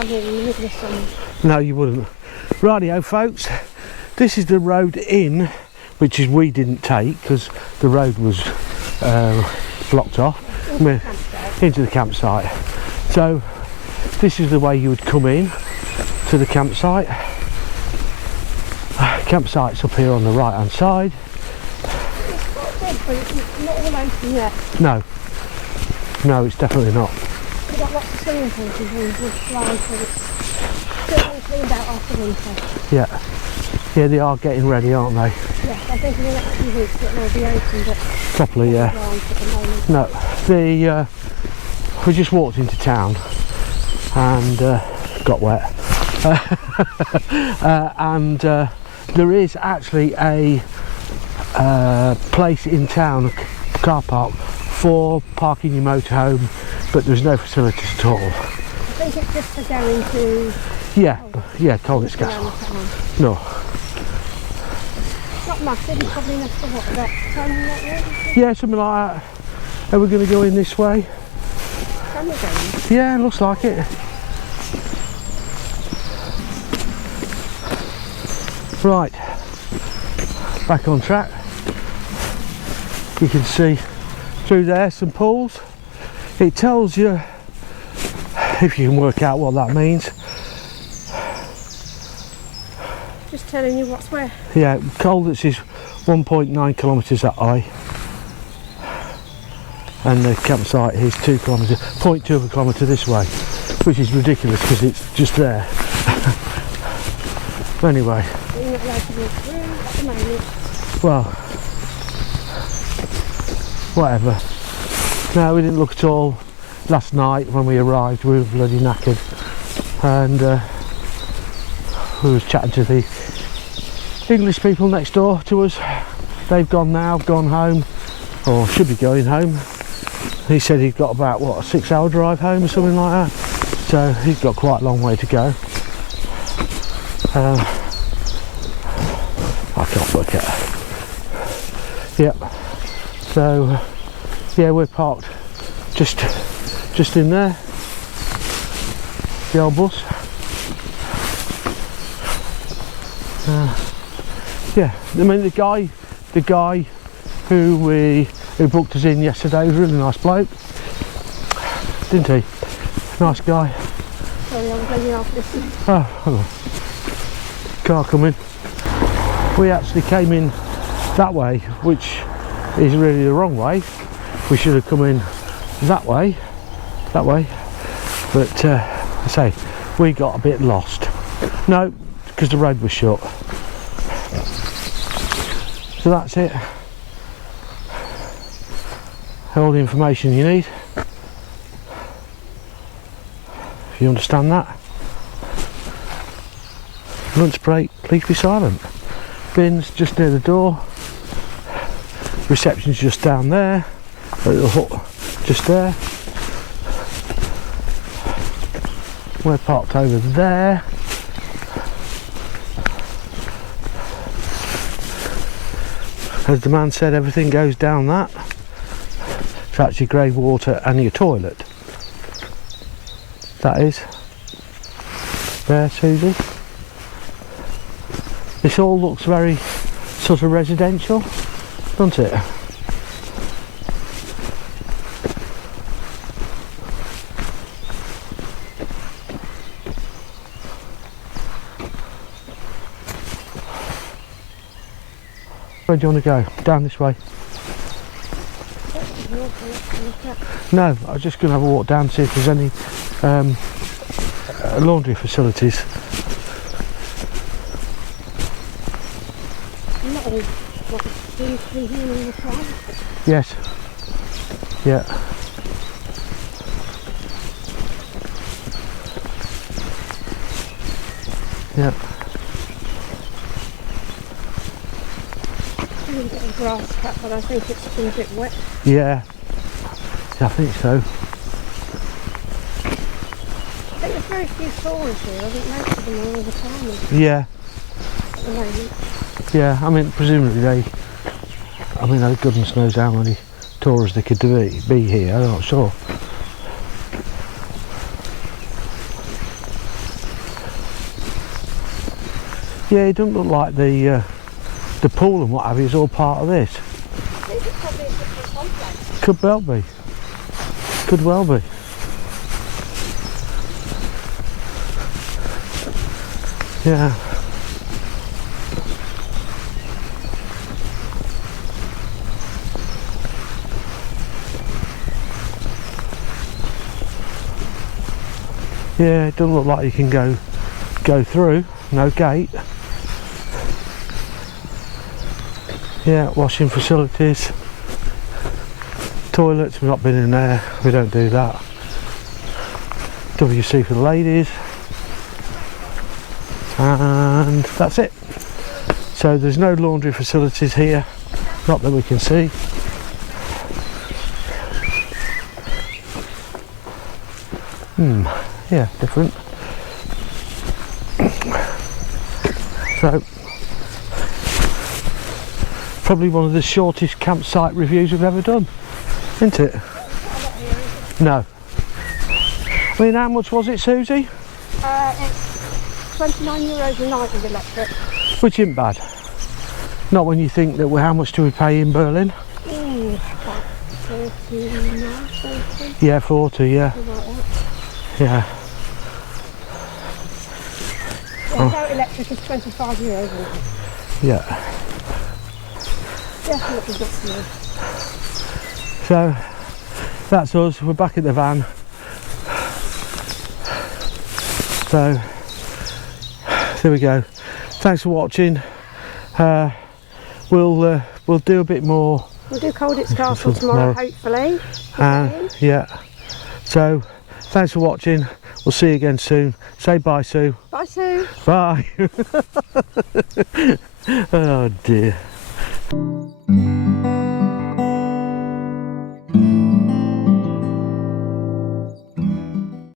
stand here in the middle of summer. No, you wouldn't. Rightio, folks. This is the road in, which is we didn't take because the road was blocked off into the campsite. So this is the way you would come in to the campsite. Campsite's up here on the right hand side. It's quite big, but it's not all open yet. No, it's definitely not. We've got lots of swimming pools and things with slides, but it's still being cleaned out after winter. Yeah, they are getting ready, aren't they? Yes, I think in the next few weeks it'll all be open, but Properly, yeah. No, we just walked into town and got wet. And there is actually a place in town, a car park, for parking your motorhome, but there's no facilities at all. I think it's just for going to... Colditz Castle. No. Not massive, it's probably next to what, about 10 like that? Yeah, something like that. Are we going to go in this way? Can we go in? Yeah, looks like it. Right, back on track. You can see through there some pools. It tells you, if you can work out what that means. Just telling you what's where. Yeah, Colditz is 1.9 kilometres that high, and the campsite is 2 kilometres, 0.2 of a kilometre this way, which is ridiculous because it's just there. Anyway, You're not allowed to walk through at the moment. well, whatever. No, we didn't look at all last night when we arrived. We were bloody knackered, and we was chatting to the English people next door to us. They've gone now, gone home, or should be going home. He said he'd got about, what, a 6-hour drive home or something like that. So he's got quite a long way to go. I can't work it. Yep. So yeah, we're parked just in there. The old bus. Yeah, I mean the guy who booked us in yesterday was a really nice bloke, didn't he? Nice guy. Sorry, I'm bringing off this. Oh, hello. Car coming. We actually came in that way, which is really the wrong way. We should have come in that way. But I say, we got a bit lost. No, because the road was shut. So that's it. All the information you need. If you understand that. Lunch break, please be silent. Bins just near the door. Reception's just down there. A little hut just there. We're parked over there. As the man said, everything goes down that. It's actually grey water and your toilet. That is. There, Susie. This all looks very sort of residential, doesn't it? Where do you want to go? Down this way? No, I was just going to have a walk down to see if there's any laundry facilities. Not all what do here all the time. Yes. Yeah. Yeah. A bit of grass cut, but I think it's been a bit wet. Yeah. I think so. I think there's very few tourists here. I think most of them are all the time. Yeah. At the moment. Yeah, I mean, presumably goodness knows how many tourists there could be here, I'm not sure. Yeah, it doesn't look like the pool and what have you is all part of this. I think it's probably a different complex. Could well be. Could well be. Yeah. Yeah, it doesn't look like you can go through. No gate. Yeah, washing facilities. Toilets, we've not been in there. We don't do that. WC for the ladies. And that's it. So there's no laundry facilities here. Not that we can see. Yeah, different. So, probably one of the shortest campsite reviews we've ever done, isn't it? No. I mean, how much was it, Susie? It's €29 a night with electric. Which isn't bad. Not when you think that how much do we pay in Berlin? About 39, 40. Yeah, 40, yeah. Yeah. Without electric is €25. Yeah. Definitely good for you. So that's us. We're back at the van. So there we go. Thanks for watching. We'll do a bit more. We'll do Colditz Castle tomorrow, hopefully. Yeah. So thanks for watching. We'll see you again soon. Say bye, Sue. Bye, Sue. Bye. Oh dear.